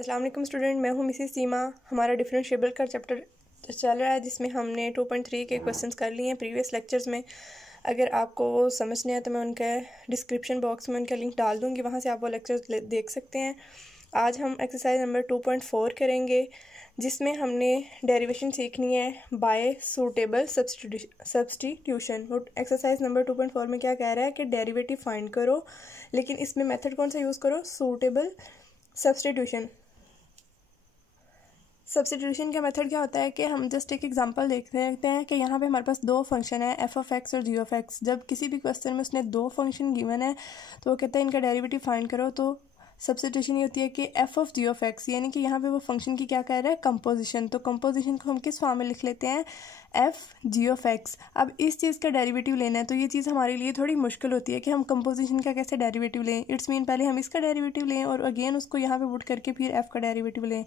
अस्सलाम वालेकुम स्टूडेंट, मैं हूँ मिसेस सीमा। हमारा डिफरेंशिएबल का चैप्टर चल रहा है जिसमें हमने 2.3 के क्वेश्चंस कर लिए हैं प्रीवियस लेक्चर्स में। अगर आपको वो समझने है तो मैं उनका डिस्क्रिप्शन बॉक्स में उनका लिंक डाल दूँगी, वहाँ से आप वो लेक्चर्स देख सकते हैं। आज हम एक्सरसाइज नंबर 2.4 करेंगे जिसमें हमने डेरिवेशन सीखनी है by suitable substitution. Exercise number 2.4 में क्या कह रहा है कि डेरिवेटिव फाइंड करो, लेकिन इसमें मेथड कौन सा यूज़ करो? सूटेबल सब्स्टिट्यूशन का मेथड क्या होता है कि हम जस्ट एक एग्जांपल देखते हैं कि यहाँ पे हमारे पास दो फंक्शन है एफ ऑफ एक्स और जी ऑफ एक्स। जब किसी भी क्वेश्चन में उसने दो फंक्शन गिवन है तो वो कहता है इनका डेरिवेटिव फाइंड करो। तो सब्स्टिट्यूशन ये होती है कि f of g of x, यानी कि यहाँ पे वो फंक्शन की क्या कह रहा है? कंपोजिशन। तो कंपोजिशन को हम किस फॉर्म में लिख लेते हैं? F G of x. अब इस चीज़ का डेरिवेटिव लेना है तो ये चीज़ हमारे लिए थोड़ी मुश्किल होती है कि हम कंपोजिशन का कैसे डेरिवेटिव लें। इट्स मीन पहले हम इसका डेरिवेटिव लें और अगेन उसको यहाँ पे पुट करके फिर एफ का डेरिवेटिव लें।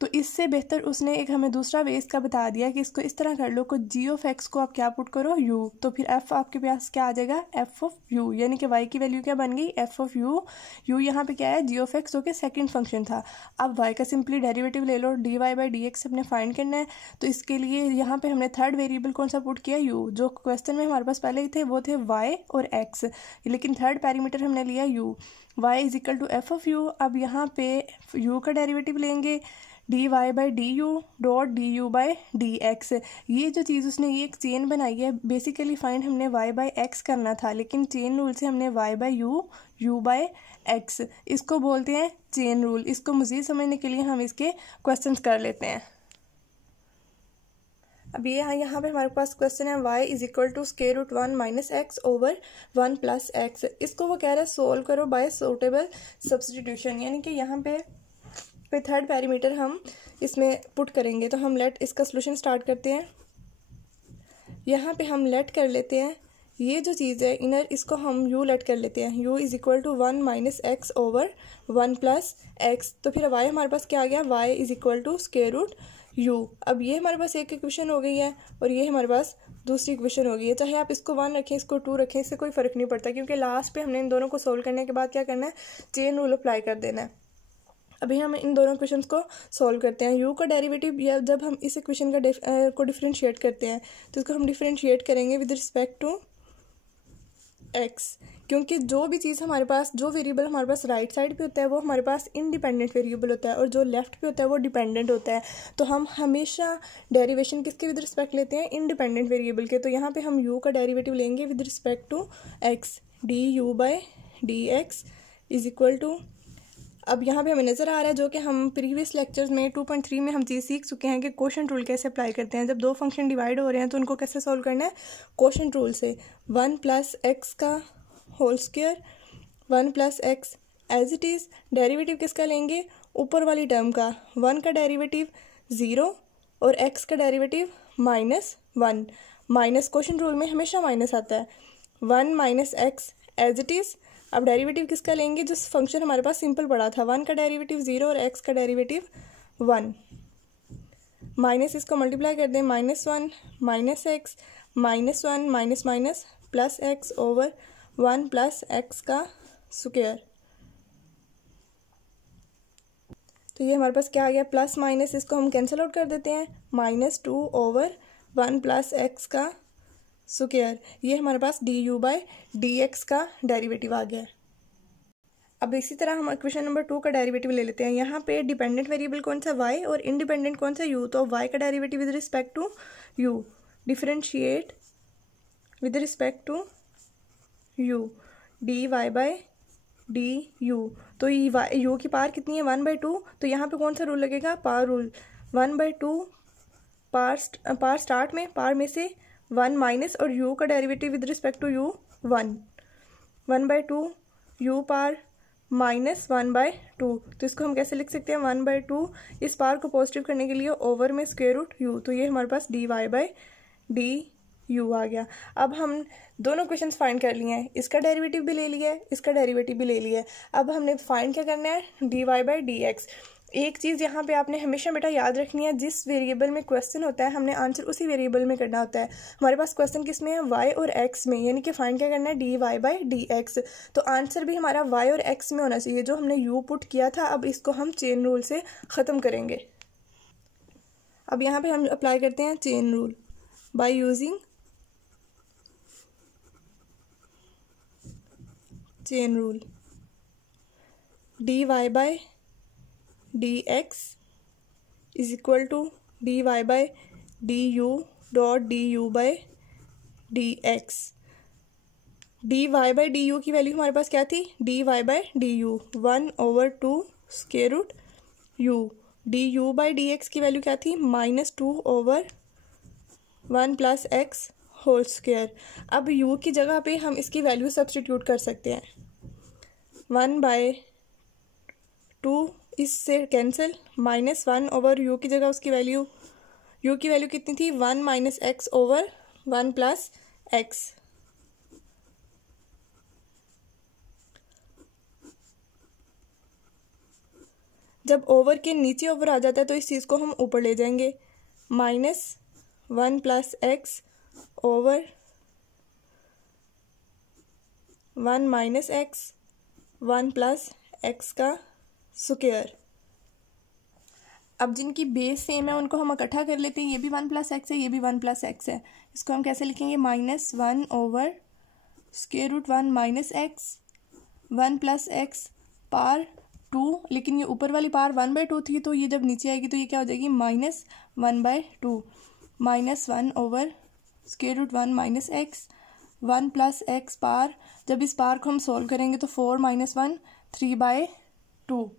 तो इससे बेहतर उसने एक हमें दूसरा वे इसका बता दिया कि इसको इस तरह कर लो कि जी ऑफ एक्स को आप क्या पुट करो? यू। तो फिर एफ आपके पास क्या आ जाएगा? एफ ऑफ यू, यानी कि वाई की वैल्यू क्या बन गई? F of you. यू यहाँ पे क्या है? जी ऑफ एक्स, जो कि सेकंड फंक्शन था। अब वाई का सिंपली डेरिवेटिव ले लो, d y by d x अपने फाइंड करना है। तो इसके लिए यहाँ पे हमने थर्ड वेरिएबल कौन सा पुट किया? यू। जो क्वेश्चन में हमारे पास पहले ही थे वो थे वाई और एक्स, लेकिन थर्ड पैरामीटर हमने लिया u. Y is equal to f of u. अब यहाँ पे यू का डेरिवेटिव लेंगे, d y by d u dot d u by d x. ये जो चीज़ उसने ये एक चेन बनाई है, बेसिकली फाइंड हमने वाई बाई एक्स करना था, लेकिन चेन रूल से हमने y by u by x, इसको बोलते हैं चेन रूल। इसको मज़ीद समझने के लिए हम इसके क्वेश्चंस कर लेते हैं। अब ये यहाँ पे हमारे पास क्वेश्चन है y is equal to square root 1 minus x over 1 plus x. इसको वो कह रहा है सोल्व करो बाय सूटेबल सब्स्टिट्यूशन, यानी कि यहाँ पे थर्ड पैरामीटर हम इसमें पुट करेंगे। तो हम लेट इसका सोल्यूशन स्टार्ट करते हैं। यहाँ पे हम लेट कर लेते हैं ये जो चीज़ है इनर, इसको हम यू लेट कर लेते हैं। U is equal to 1 minus x over 1 plus x. तो फिर वाई हमारे पास क्या आ गया? Y is equal to square root u. अब ये हमारे पास एक इक्वेशन हो गई है और ये हमारे पास दूसरी इक्वेशन हो गई है। चाहे आप इसको 1 रखें, इसको 2 रखें, इससे कोई फ़र्क नहीं पड़ता, क्योंकि लास्ट पे हमने इन दोनों को सोल्व करने के बाद क्या करना है? चेन रूल अप्लाई कर देना है। अभी हम इन दोनों क्वेश्चंस को सॉल्व करते हैं। यू का डेरिवेटिव या जब हम इस इक्वेशन को डिफरेंशिएट करते हैं तो इसको हम डिफरेंशिएट करेंगे विद रिस्पेक्ट टू एक्स, क्योंकि जो भी चीज़ हमारे पास, जो वेरिएबल हमारे पास राइट साइड पे होता है वो हमारे पास इंडिपेंडेंट वेरिएबल होता है और जो लेफ्ट पे होता है वो डिपेंडेंट होता है। तो हम हमेशा डेरिवेशन किसके विद रिस्पेक्ट लेते हैं? इंडिपेंडेंट वेरिएबल के। तो यहाँ पे हम यू का डेरिवेटिव लेंगे with respect to x, d u by d x is equal to. अब यहाँ पे हमें नज़र आ रहा है, जो कि हम प्रीवियस लेक्चर्स में 2.3 में हम चीज़ सीख चुके हैं कि कोशेंट रूल कैसे अप्लाई करते हैं। जब दो फंक्शन डिवाइड हो रहे हैं तो उनको कैसे सॉल्व करना है? कोशेंट रूल से। 1 प्लस एक्स का whole square 1 plus x as it is. Derivative किसका लेंगे? ऊपर वाली टर्म का। 1 का डेरिवेटिव 0 और एक्स का डेरिवेटिव -1। माइनस कोशेंट रूल में हमेशा माइनस आता है। 1 minus x as it is. अब डेरिवेटिव किसका लेंगे? जिस फंक्शन हमारे पास सिंपल पड़ा था, 1 का डेरिवेटिव 0 और एक्स का डेरिवेटिव 1। माइनस इसको मल्टीप्लाई कर दें, -1 minus x -1 minus minus plus x over 1 plus x का स्क्वायर। तो ये हमारे पास क्या आ गया? प्लस माइनस इसको हम कैंसिल आउट कर देते हैं, -2 ओवर 1 प्लस एक्स का स्क्वायर। ये हमारे पास d u by d x का डेरिवेटिव आ गया। अब इसी तरह हम इक्वेशन नंबर 2 का डेरिवेटिव ले लेते हैं। यहाँ पे डिपेंडेंट वेरिएबल कौन सा? y और इंडिपेंडेंट कौन सा? u। तो y का derivative with respect to u, differentiate with respect to u, d y by d u. तो u की पावर कितनी है? 1/2। तो यहाँ पे कौन सा रूल लगेगा? Power rule. 1/2 पावर स्टार्ट में, पावर में से 1 माइनस और u का derivative with respect to u 1। 1/2 u power -1/2। तो इसको हम कैसे लिख सकते हैं? 1/2 इस पावर को पॉजिटिव करने के लिए ओवर में स्क्वायर रूट u। तो ये हमारे पास d y by d u आ गया। अब हम दोनों क्वेश्चंस फाइंड कर लिए हैं, इसका डेरिवेटिव भी ले लिया है, इसका डेरिवेटिव भी ले लिया है। अब हमने फाइंड क्या करना है? D y by d x. एक चीज़ यहाँ पे आपने हमेशा बेटा याद रखनी है, जिस वेरिएबल में क्वेश्चन होता है हमने आंसर उसी वेरिएबल में करना होता है। हमारे पास क्वेश्चन किस में है, y और x में, यानी कि फाइंड क्या करना है, dy/dx। तो आंसर भी हमारा y और x में होना चाहिए, जो हमने u पुट किया था। अब इसको हम चेन रूल से ख़त्म करेंगे। अब यहाँ पे हम अप्लाई करते हैं chain rule by using chain rule. dy/dx is equal to dy/du dot du/dx। dy/du की वैल्यू हमारे पास क्या थी, dy/du 1/2 square root u। du/dx की वैल्यू क्या थी, -2/1 + x होल स्क्वायर। अब u की जगह पे हम इसकी वैल्यू सब्स्टिट्यूट कर सकते हैं। 1/2 इससे कैंसिल, -1/u की जगह उसकी वैल्यू, u की वैल्यू कितनी थी, 1 - x/1 + x। जब ओवर के नीचे ओवर आ जाता है तो इस चीज़ को हम ऊपर ले जाएंगे, -1 + x/1 - x 1 + x का स्क्वायर। अब जिनकी बेस सेम है उनको हम इकट्ठा कर लेते हैं। ये भी 1 + x है, ये भी 1 + x है। इसको हम कैसे लिखेंगे, -1/√1 - x 1 + x पार 2। लेकिन ये ऊपर वाली पार 1/2 थी, तो ये जब नीचे आएगी तो ये क्या हो जाएगी, -1/2 -1/√1 - x 1 + x पार। जब इस पार को हम सोल्व करेंगे तो 4 - 1 3/2।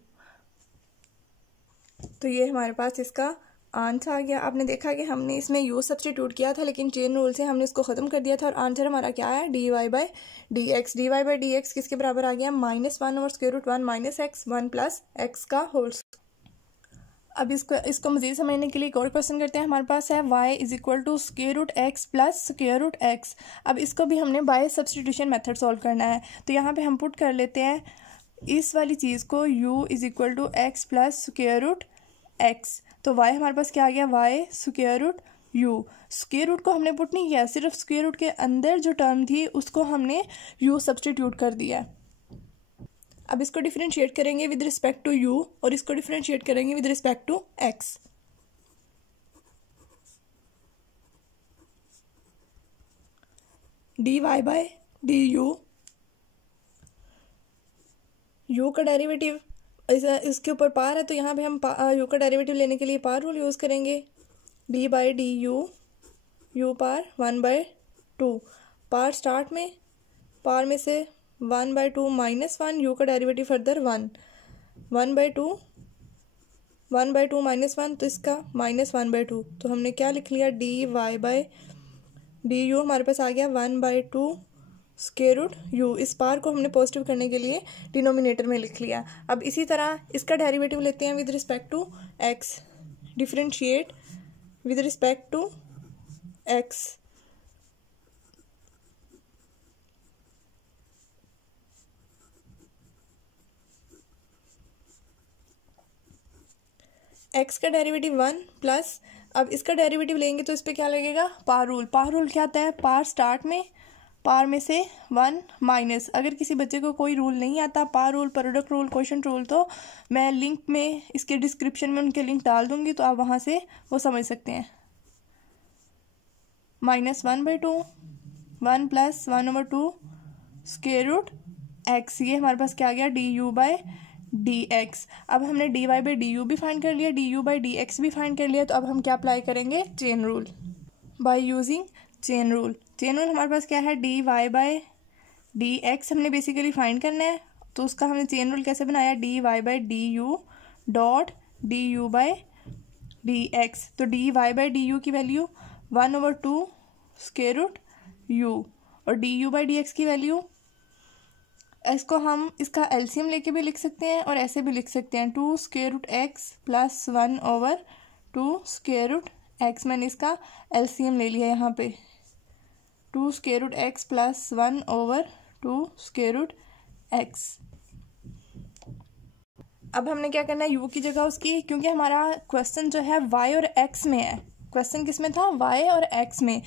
तो ये हमारे पास इसका आंसर आ गया। आपने देखा कि हमने इसमें u सब्स्टिट्यूट किया था, लेकिन चेन रूल से हमने इसको ख़त्म कर दिया था और आंसर हमारा क्या है, dy/dx। dy/dx किसके बराबर आ गया, -1/√1 - x 1 + x का होल। अब इसको मज़ीद समझने के लिए एक और क्वेश्चन करते हैं। हमारे पास है y = √x + √x। अब इसको भी हमने बाय सब्स्टिट्यूशन मेथड सॉल्व करना है। तो यहाँ पे हम पुट कर लेते हैं इस वाली चीज़ को, u = x + √x। तो y हमारे पास क्या आ गया, y √u। स्क्वायर रूट को हमने पुट नहीं किया, सिर्फ स्क्वायर रूट के अंदर जो टर्म थी उसको हमने u सब्स्टिट्यूट कर दिया। अब इसको डिफरेंशिएट करेंगे विद रिस्पेक्ट टू u और इसको डिफरेंशिएट करेंगे with respect to x। dy/du, u का डेरिवेटिव इसके ऊपर पार है, तो यहाँ पे हम u का डेरिवेटिव लेने के लिए पार रूल यूज़ करेंगे। d/du u पार 1/2, पार स्टार्ट में, पार में से 1/2 - 1, u का डेरिवेटिव फर्दर 1 1/2 1/2 - 1, तो इसका -1/2। तो हमने क्या लिख लिया, dy/du हमारे पास आ गया 1/2 स्क्वायर रूट u। इस पार को हमने पॉजिटिव करने के लिए डिनोमिनेटर में लिख लिया। अब इसी तरह इसका डेरिवेटिव लेते हैं with respect to x, differentiate with respect to x। x का डेरिवेटिव 1 प्लस, अब इसका डेरिवेटिव लेंगे तो इस पर क्या लगेगा, पार रूल। पार रूल क्या आता है, पार स्टार्ट में, पार में से 1 माइनस। अगर किसी बच्चे को कोई रूल नहीं आता, पार rule, product rule, quotient rule, तो मैं लिंक में, इसके डिस्क्रिप्शन में उनके लिंक डाल दूंगी, तो आप वहाँ से वो समझ सकते हैं। -1/2 1 + 1/2 स्क्वायर रूट x। ये हमारे पास क्या आ गया, du/dx। अब हमने dy/du भी फाइंड कर लिया, du/dx भी फाइंड कर लिया। तो अब हम क्या अप्लाई करेंगे, chain rule by using chain rule. Chain rule हमारे पास क्या है, dy/dx हमने बेसिकली फाइंड करना है, तो उसका हमने चेन रूल कैसे बनाया, dy/du डॉट du/dx। तो dy/du की वैल्यू 1/2 स्क्वायर रूट u और du/dx की वैल्यू, इसको हम इसका एलसीएम लेके भी लिख सकते हैं और ऐसे भी लिख सकते हैं, 2 square root x + 1/2 square root x। मैंने इसका एलसीएम ले लिया यहाँ पे, 2 square root x + 1/2 square root x। अब हमने क्या करना है, u की जगह उसकी, क्योंकि हमारा क्वेश्चन जो है y और x में है, क्वेश्चन किस में था, y और x में,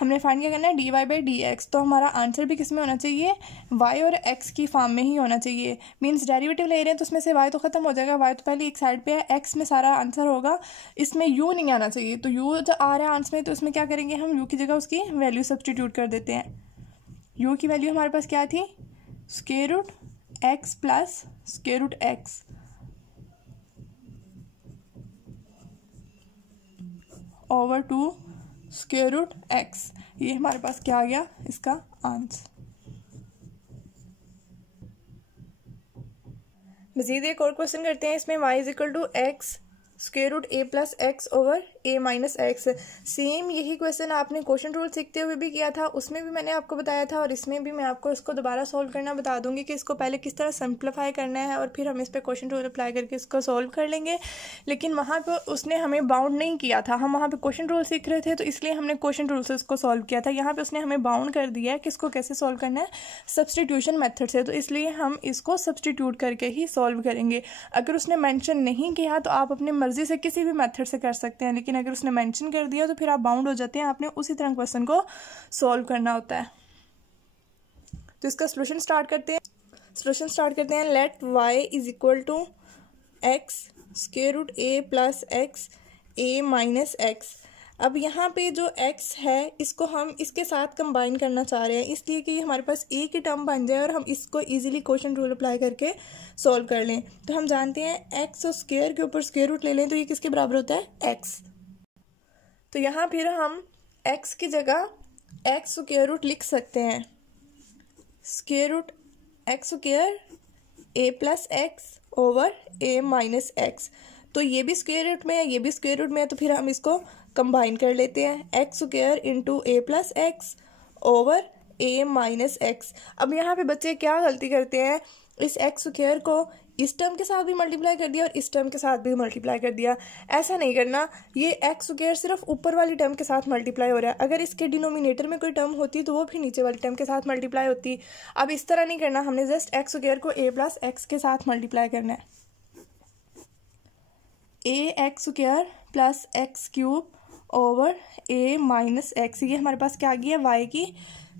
हमने फाइंड क्या करना है, dy बाई डी एक्स। तो हमारा आंसर भी किस में होना चाहिए, y और x की फॉर्म में ही होना चाहिए। मीन्स डेरिवेटिव ले रहे हैं तो उसमें से y तो खत्म हो जाएगा, y तो पहले एक साइड पे है, x में सारा आंसर होगा, इसमें u नहीं आना चाहिए। तो u जो आ रहा है आंसर में, तो उसमें क्या करेंगे हम, u की जगह उसकी वैल्यू सब्सटीट्यूट कर देते हैं। u की वैल्यू हमारे पास क्या थी, square root x plus square root x over 2 square root x। ये हमारे पास क्या आ गया, इसका आंसर। मजीद एक और क्वेश्चन करते हैं, इसमें y is equal to x square root a plus x over a minus x. Same यही क्वेश्चन आपने क्वेश्चन रूल सीखते हुए भी किया था, उसमें भी मैंने आपको बताया था, और इसमें भी मैं आपको इसको दोबारा सॉल्व करना बता दूंगी कि इसको पहले किस तरह सिंप्लीफाई करना है, और फिर हम इस पर क्वेश्चन रूल अप्लाई करके इसको सॉल्व कर लेंगे। लेकिन वहाँ पर उसने हमें बाउंड नहीं किया था, हम वहाँ पर क्वेश्चन रूल सीख रहे थे, तो इसलिए हमने क्वेश्चन रूल से इसको सॉल्व किया था। यहाँ पर उसने हमें बाउंड कर दिया है कि इसको कैसे सॉल्व करना है, सब्सटीट्यूशन मेथड से, तो इसलिए हम इसको सब्सटीट्यूट करके ही सॉल्व करेंगे। अगर उसने मेंशन नहीं किया तो आप अपने मर्जी से किसी भी मेथड से कर सकते हैं, लेकिन अगर उसने मेंशन कर दिया तो फिर आप बाउंड हो जाते हैं, आपने उसी तरह क्वेश्चन को सॉल्व करना होता है। तो इसका सॉल्यूशन स्टार्ट करते हैं। Let y is equal to x square root a plus x a minus x. अब यहाँ पे जो x है इसको हम इसके साथ कंबाइन करना चाह रहे हैं, इसलिए कि हमारे पास a की टर्म बन जाए और हम इसको इजीली क्वेश्चन रूल अप्लाई करके सॉल्व कर लें। तो हम जानते हैं x और स्क्वायर के ऊपर स्क्वायर रूट ले लें तो ये किसके बराबर होता है, x। तो यहाँ फिर हम x की जगह x स्क्वायर रूट लिख सकते हैं, square root x square a plus x over a minus x. तो ये भी स्क्वायर रूट में है, ये भी स्क्वायर रूट में है, तो फिर हम इसको कंबाइन कर लेते हैं, x square into a plus x over a minus x. अब यहाँ पे बच्चे क्या गलती करते हैं, इस एक्स स्क्वायर को इस टर्म के साथ भी मल्टीप्लाई कर दिया और इस टर्म के साथ भी मल्टीप्लाई कर दिया। ऐसा नहीं करना, ये एक्स स्क्वायर सिर्फ ऊपर वाली टर्म के साथ मल्टीप्लाई हो रहा है, अगर इसके डिनोमिनेटर में कोई टर्म होती तो वो भी नीचे वाली टर्म के साथ मल्टीप्लाई होती। अब इस तरह नहीं करना, हमने जस्ट एक्स स्क्वायर को a प्लस एक्स के साथ मल्टीप्लाई करना है, a x square plus x cube over a minus x. ये हमारे पास क्या आ गया, y की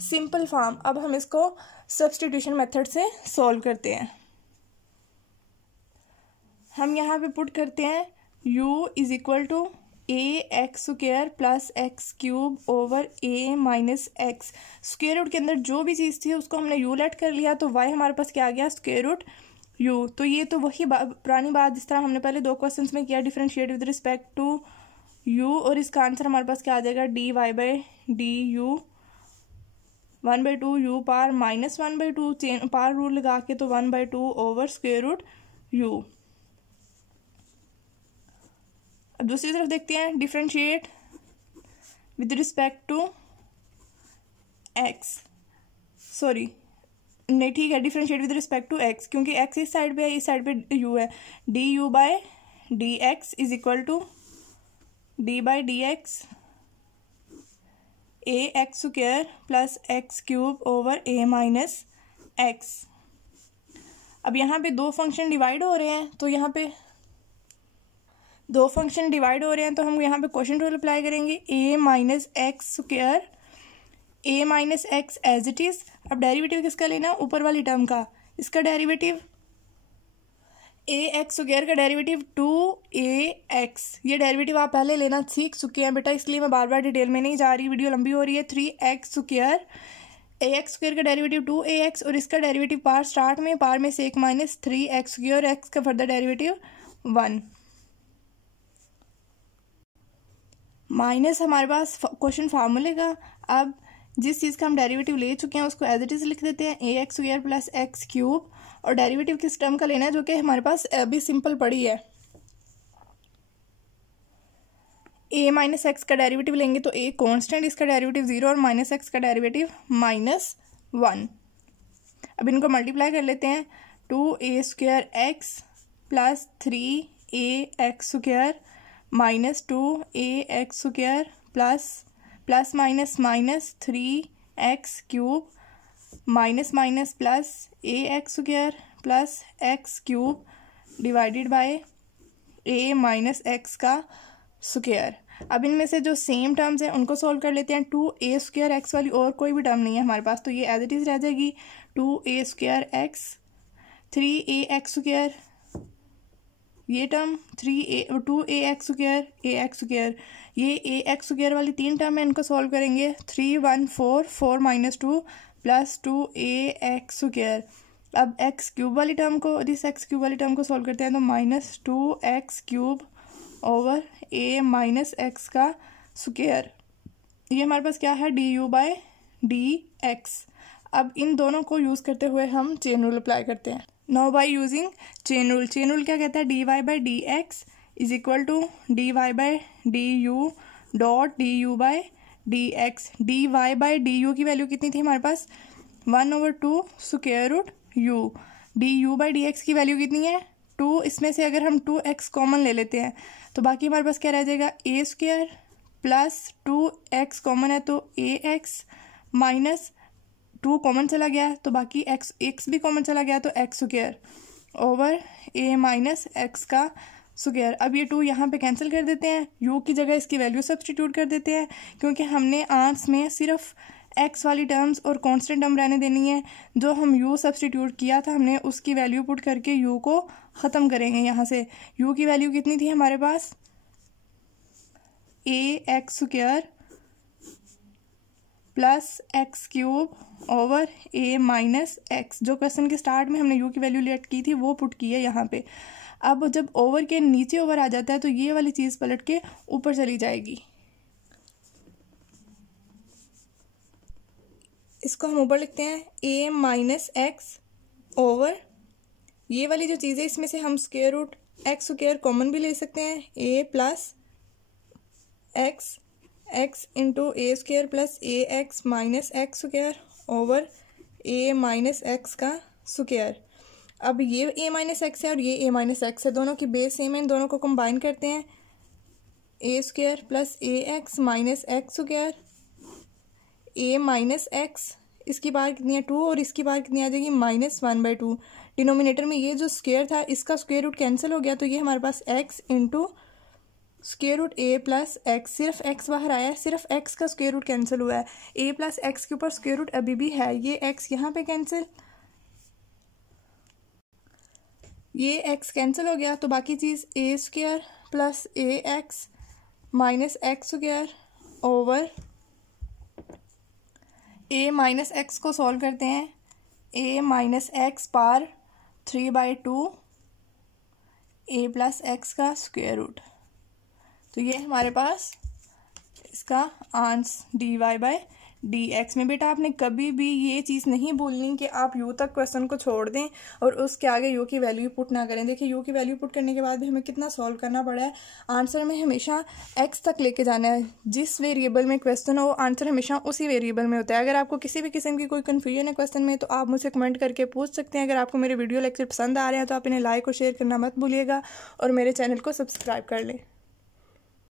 सिंपल फॉर्म। अब हम इसको सब्सटीट्यूशन मेथड से सॉल्व करते हैं। हम यहाँ पे पुट करते हैं u is equal to a x square plus x cube over a minus x. Square root के अंदर जो भी चीज़ थी उसको हमने u लेट कर लिया, तो y हमारे पास क्या आ गया, स्क्वायर रूट u। तो ये तो वही पुरानी बात जिस तरह हमने पहले दो क्वेश्चंस में किया, differentiate with respect to u, और इसका आंसर हमारे पास क्या आ जाएगा, dy by d u 1/2 u power minus 1/2 power rule लगा के, तो 1/2 ओवर स्क्वायर रूट u। अब दूसरी तरफ देखते हैं, differentiate with respect to x, sorry नहीं ठीक है, differentiate with respect to x, क्योंकि x इस साइड पे है, इस साइड पे u है, du by d x is equal to d by d x a x square plus x cube over a minus x. अब यहाँ पे दो फंक्शन डिवाइड हो रहे हैं, तो यहाँ पे दो फंक्शन डिवाइड हो रहे हैं तो हम यहाँ पे क्वेश्चन रूल अप्लाई करेंगे, a minus x square a minus x as it is. अब डेरिवेटिव किसका लेना है, ऊपर वाली टर्म का, इसका डेरिवेटिव a एक्स स्क्वायर का डेरिवेटिव 2ax। ये डेरिवेटिव आप पहले लेना सीख चुके हैं बेटा, इसलिए मैं बार बार डिटेल में नहीं जा रही, वीडियो लंबी हो रही है। 3x square a x square का डेरिवेटिव 2ax और इसका डेरिवेटिव पार स्टार्ट में, पार में से एक माइनस 3x स्क्वायर, x का फर्दर डेरिवेटिव 1 माइनस हमारे पास क्वेश्चन फार्मूले का। अब जिस चीज़ का हम डेरिवेटिव ले चुके हैं उसको एज इट इज लिख देते हैं, a x square plus x cube, और डेरिवेटिव किस टर्म का लेना है जो कि हमारे पास अभी सिंपल पड़ी है, a माइनस एक्स का डेरिवेटिव लेंगे तो a कांस्टेंट, इसका डेरिवेटिव 0 और माइनस एक्स का डेरिवेटिव -1। अब इनको मल्टीप्लाई कर लेते हैं, 2a square x plus 3a x square minus 2a x square plus minus minus 3x cube minus minus plus a x square plus x cube divided by a minus x का square. अब इनमें से जो same terms हैं उनको solve कर लेते हैं। 2a² एक्स वाली और कोई भी टर्म नहीं है हमारे पास, तो ये एज इट इज़ रह जाएगी 2a² एक्स, 3ax², ये टर्म 2ax², ये ax² वाली 3 टर्म है, इनको सॉल्व करेंगे। 3 1 4 4 माइनस 2 प्लस 2ax²। अब x³ वाली टर्म को और इस x³ वाली टर्म को सॉल्व करते हैं तो -2x³ over a minus x का स्क्वायर। ये हमारे पास क्या है, du/dx। अब इन दोनों को यूज़ करते हुए हम चेन रूल अप्लाई करते हैं। Now bye using chain rule क्या कहता है, dy/dx is equal to dy/du dot du/dx। dy/du की वैल्यू कितनी थी हमारे पास, 1/2 स्क्वायर रूट u। du/dx की वैल्यू कितनी है, 2। इसमें से अगर हम 2x कॉमन ले लेते हैं तो बाकी हमारे पास क्या रह जाएगा, a² प्लस 2x कॉमन है तो ax माइनस 2 कॉमन चला गया तो बाकी x भी कॉमन चला गया तो x² over a minus x का स्क्वायर। अब ये 2 यहाँ पे कैंसिल कर देते हैं, u की जगह इसकी वैल्यू सब्सटीट्यूट कर देते हैं, क्योंकि हमने आंसर में सिर्फ x वाली टर्म्स और कांस्टेंट टर्म रहने देनी है। जो हम u सब्सटीट्यूट किया था हमने उसकी वैल्यू पुट करके u को ख़त्म करेंगे। यहाँ से u की वैल्यू कितनी थी हमारे पास, ax² plus x³ over a minus x. जो क्वेश्चन के स्टार्ट में हमने u की वैल्यू लेट की थी वो पुट की है यहाँ पे। अब जब ओवर के नीचे ओवर आ जाता है तो ये वाली चीज़ पलट के ऊपर चली जाएगी। इसको हम ऊपर लिखते हैं a माइनस एक्स ओवर ये वाली जो चीज़ है इसमें से हम स्क्वायर रूट x² कॉमन भी ले सकते हैं, a plus x into a² plus ax minus x² over a minus x का स्क्वायर। अब ये a माइनस एक्स है और ये a माइनस एक्स है, दोनों की बेस सेम है, इन दोनों को कंबाइन करते हैं, a² plus ax minus x², a minus x, इसकी बार कितनी है 2 और इसकी बार कितनी आ जाएगी -1/2। डिनोमिनेटर में ये जो स्क्वायर था इसका स्क्वायर रूट कैंसिल हो गया तो ये हमारे पास x into square root a plus x, सिर्फ x बाहर आया है, सिर्फ x का स्क्वायर रूट कैंसिल हुआ है, a प्लस एक्स के ऊपर स्क्वायर रूट अभी भी है, ये x यहाँ पे कैंसिल, ये x कैंसिल हो गया तो बाकी चीज़ a² plus ax minus x² over a minus x को सॉल्व करते हैं, a minus x power 3/2 a plus x का स्क्वायर रूट। तो ये हमारे पास इसका आंसर dy/dx में। बेटा आपने कभी भी ये चीज़ नहीं भूलनी कि आप u तक क्वेश्चन को छोड़ दें और उसके आगे u की वैल्यू पुट ना करें। देखिए u की वैल्यू पुट करने के बाद भी हमें कितना सॉल्व करना पड़ा है। आंसर में हमेशा x तक लेके जाना है, जिस वेरिएबल में क्वेश्चन हो आंसर हमेशा उसी वेरिएबल में होता है। अगर आपको किसी भी किस्म की कोई कन्फ्यूजन है क्वेश्चन में तो आप मुझसे कमेंट करके पूछ सकते हैं। अगर आपको मेरे वीडियो लेक्चर पसंद आ रहे हैं तो आप इन्हें लाइक और शेयर करना मत भूलिएगा और मेरे चैनल को सब्सक्राइब कर लें।